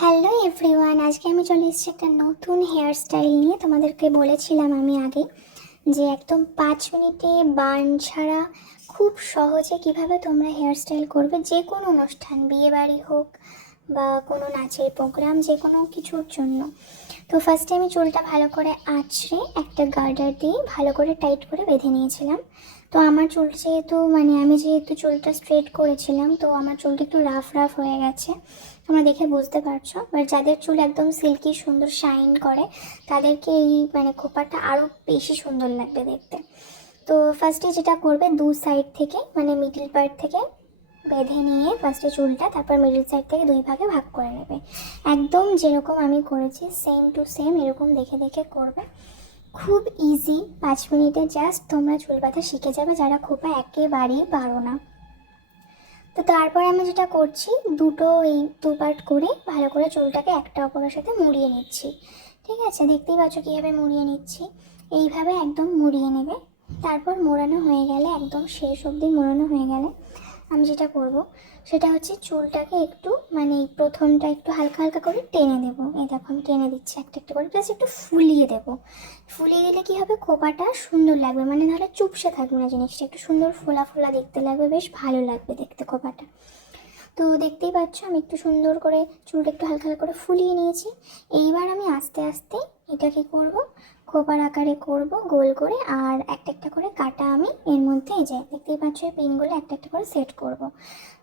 Hello everyone, আজকে আমি চলে এসেছি একটা নতুন হেয়ার স্টাইল নিয়ে। তোমাদেরকে বলেছিলাম আমি আগে যে একদম 5 মিনিটে বান ছাড়া খুব সহজে কিভাবে তোমরা হেয়ার স্টাইল করবে, যে কোনো অনুষ্ঠান, বিয়ে বাড়ি হোক বা কোনো নাচের প্রোগ্রাম, যে কোনো কিছুর জন্য। তো ফার্স্টে আমি চুলটা ভালো করে আঁচড়ে একটা গার্ডার দিয়ে ভালো করে টাইট করে বেঁধে নিয়েছিলাম। তো আমার চুল যেহেতু আমি যেহেতু চুলটা স্ট্রেট করেছিলাম, তো আমার চুলটা একটু রাফ রাফ হয়ে গেছে, তোমরা দেখে বুঝতে পারছো। বাট যাদের চুল একদম সিল্কি সুন্দর শাইন করে তাদেরকে এই খোপাটা আরও বেশি সুন্দর লাগবে দেখতে। তো ফার্স্টে যেটা করবে, দু সাইড থেকে মিডল পার্ট থেকে বেঁধে নিয়ে ফার্স্টে চুলটা, তারপর মিডল সাইড থেকে দুই ভাগে ভাগ করে নেবে। একদম যেরকম আমি করেছি সেম টু সেম এরকম দেখে দেখে করবে। খুব ইজি, 5 মিনিটে জাস্ট তোমরা চুল বাঁধা শিখে যাবে যারা খোপা একেবারেই পারো না। তো তারপর আমি যেটা করছি, এই দু পার্ট করে ভালো করে চুলটাকে একটা অপরের সাথে মুড়িয়ে নিচ্ছি। ঠিক আছে, দেখতেই পাচ্ছ কীভাবে মুড়িয়ে নিচ্ছি। এইভাবে একদম মুড়িয়ে নেবে। তারপর মোড়ানো হয়ে গেলে, একদম শেষ অবধি মোড়ানো হয়ে গেলে আমি যেটা করব সেটা হচ্ছে চুলটাকে একটু এই প্রথমটা একটু হালকা হালকা করে টেনে দেবো। এই দেখো আমি টেনে দিচ্ছি একটা একটা করে, প্লাস একটু ফুলিয়ে দেবো। ফুলিয়ে দিলে কী হবে, খোপাটা সুন্দর লাগবে, নাহলে চুপসে থাকবে না জিনিসটা, একটু সুন্দর ফোলা ফোলা দেখতে লাগবে, বেশ ভালো লাগবে দেখতে খোপাটা। তো দেখতেই পাচ্ছ আমি একটু সুন্দর করে চুলটা একটু হালকা হালকা করে ফুলিয়ে নিয়েছি। এইবার আমি আস্তে আস্তে এটাকে করব, খোপার আকারে করব গোল করে, আর একটা একটা করে কাটা আমি এর মধ্যে, এই যে দেখতেই পাচ্ছ এই পিনগুলো একটা একটা করে সেট করব,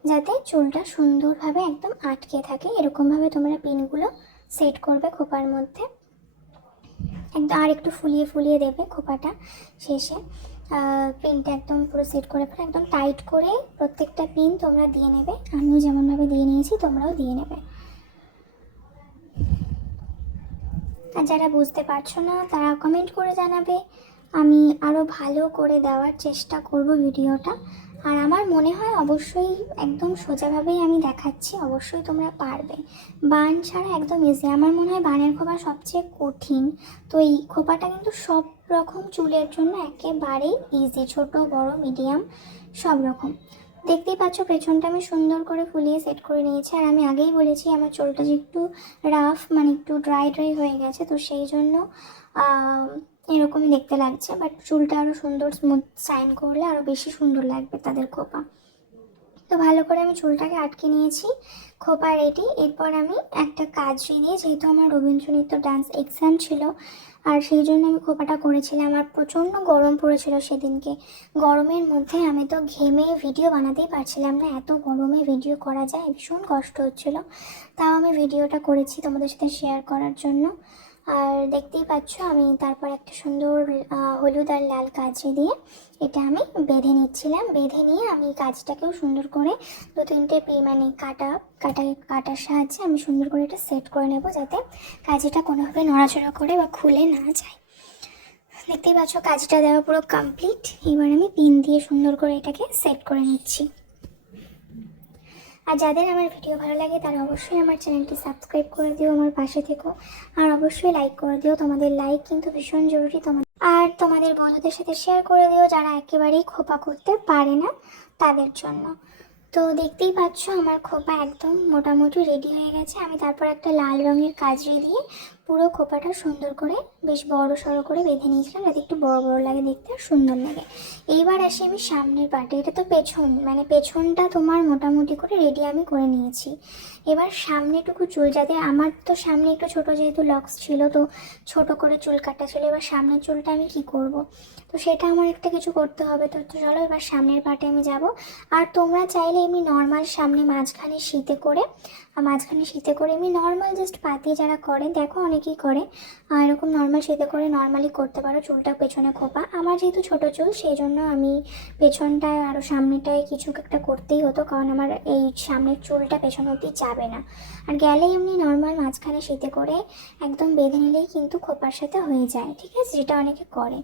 যাতে চুলটা সুন্দরভাবে একদম আটকে থাকে। এরকমভাবে তোমরা পিনগুলো সেট করবে খোপার মধ্যে একদম, আর একটু ফুলিয়ে ফুলিয়ে দেবে খোপাটা শেষে। পিনটা একদম পুরো সেট করে ফেলে, একদম টাইট করে প্রত্যেকটা পিন তোমরা দিয়ে নেবে। আমিও যেমনভাবে দিয়ে নিয়েছি তোমরাও দিয়ে নেবে। আর যারা বুঝতে পারছো না তারা কমেন্ট করে জানাবে, আমি আরও ভালো করে দেওয়ার চেষ্টা করব ভিডিওটা। আর আমার মনে হয় অবশ্যই একদম সোজাভাবেই আমি দেখাচ্ছি, অবশ্যই তোমরা পারবে। বান ছাড়া একদম ইজি। আমার মনে হয় বানের খোপা সবচেয়ে কঠিন। তো এই খোপাটা কিন্তু সব রকম চুলের জন্য একেবারেই ইজি, ছোট বড় মিডিয়াম সব রকম। দেখতেই পাচ্ছ পেছনটা আমি সুন্দর করে ফুলিয়ে সেট করে নিয়েছি। আর আমি আগেই বলেছি আমার চুলটা যে একটু রাফ, একটু ড্রাই ড্রাই হয়ে গেছে, তো সেই জন্য এরকমই দেখতে লাগছে। বাট চুলটা আরও সুন্দর স্মুথ শাইন করলে আরও বেশি সুন্দর লাগবে তাদের খোপা। তো ভালো করে আমি চুলটাকে আটকে নিয়েছি, খোপা রেডি। এরপর আমি একটা কাঁচি দিয়ে, যেহেতু আমার রবীন্দ্রনৃত্য ডান্স এক্সাম ছিল আর সেই জন্য আমি খোপাটা করেছিলাম, আর প্রচণ্ড গরম পড়েছিল সেদিনকে। গরমের মধ্যে আমি তো ঘেমে ভিডিও বানাতেই পারছিলাম না, এত গরমে ভিডিও করা যায়, ভীষণ কষ্ট হচ্ছিল। তাও আমি ভিডিওটা করেছি তোমাদের সাথে শেয়ার করার জন্য। আর দেখতেই পাচ্ছ আমি তারপর একটা সুন্দর হলুদ আর লাল কাঁচি দিয়ে এটা আমি বেঁধে নিচ্ছিলাম। বেঁধে নিয়ে আমি কাঁচটাকেও সুন্দর করে দু তিনটে কাটার সাহায্যে আমি সুন্দর করে এটা সেট করে নেব, যাতে কাঁচিটা কোনোভাবে নড়াচড়া করে বা খুলে না যায়। দেখতেই পাচ্ছ কাঁচিটা দেওয়া পুরো কমপ্লিট। এবার আমি পিন দিয়ে সুন্দর করে এটাকে সেট করে নিচ্ছি। আর যাদের আমার ভিডিও ভালো লাগে তারা অবশ্যই আমার চ্যানেলটি সাবস্ক্রাইব করে দিও, আমার পাশে থেকো, আর অবশ্যই লাইক করে দিও। তোমাদের লাইক কিন্তু ভীষণ জরুরি। আর তোমাদের বন্ধুদের সাথে শেয়ার করে দিও যারা একেবারেই খোপা করতে পারে না তাদের জন্য। তো দেখতেই পাচ্ছ আমার খোপা একদম মোটামুটি রেডি হয়ে গেছে। আমি তারপর একটা লাল রঙের কাঁচি দিয়ে পুরো খোপাটা সুন্দর করে বেশ বড় সড়ো করে বেঁধে নিয়েছিলাম, যাতে একটু বড় বড় লাগে দেখতে আর সুন্দর লাগে। এইবার আসি আমি সামনের পার্টে। এটা তো পেছন, পেছনটা তোমার মোটামুটি করে রেডি আমি করে নিয়েছি। এবার সামনেটুকু চুল, যাতে আমার তো সামনে একটু ছোট, যেহেতু লক্স ছিল তো ছোট করে চুল কাটা ছিল। এবার সামনের চুলটা আমি কি করব, তো সেটা আমার একটা কিছু করতে হবে। তো চলো এবার সামনের পার্টে আমি যাব। আর তোমরা চাইলে এমনি নর্মাল সামনে মাঝখানে শীতে করে এমনি নর্মাল জাস্ট পাতি যারা করে, দেখো অনেকেই করে, এরকম নর্মাল শীতে করে নর্মালি করতে পারো চুলটা পেছনে খোপা। আমার যেহেতু ছোট চুল সেই জন্য আমি পেছনটায় আরও সামনেটায় কিছু একটা করতেই হতো, কারণ আমার এই সামনের চুলটা পেছন অবধি যাবে না। আর গেলে এমনি নর্মাল মাঝখানে শীতে করে একদম বেঁধে নিলেই কিন্তু খোপার সাথে হয়ে যায়, ঠিক আছে, যেটা অনেকে করে,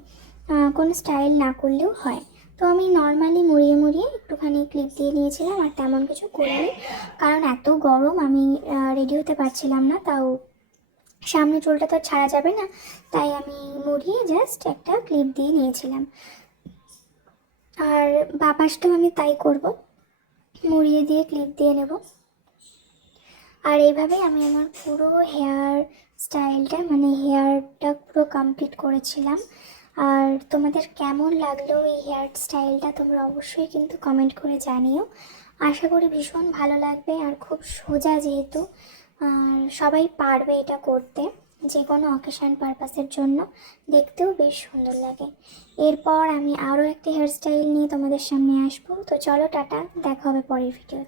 কোনো স্টাইল না করলেও হয়। তো আমি নর্মালি মুড়িয়ে মুড়িয়ে একটুখানি ক্লিপ দিয়ে নিয়েছিলাম, আর তেমন কিছু করিনি, কারণ এত গরম আমি রেডি হতে পারছিলাম না। তাও সামনে চুলটা তো ছাড়া যাবে না, তাই আমি মুড়িয়ে জাস্ট একটা ক্লিপ দিয়ে নিয়েছিলাম। আর বাপাসটাও আমি তাই করব, মুড়িয়ে দিয়ে ক্লিপ দিয়ে নেব। আর এইভাবেই আমি আমার পুরো হেয়ার স্টাইলটা মানে হেয়ারটা পুরো কমপ্লিট করেছিলাম। আর তোমাদের কেমন লাগলো এই হেয়ার স্টাইলটা তোমরা অবশ্যই কিন্তু কমেন্ট করে জানিও। আশা করি ভীষণ ভালো লাগবে, আর খুব সোজা যেহেতু, আর সবাই পারবে এটা করতে যে কোনো অকেশন পারপাসের জন্য, দেখতেও বেশ সুন্দর লাগে। এরপর আমি আরও একটা হেয়ার স্টাইল নিয়ে তোমাদের সামনে আসবো। তো চলো টাটা, দেখা হবে পরের ভিডিওতে।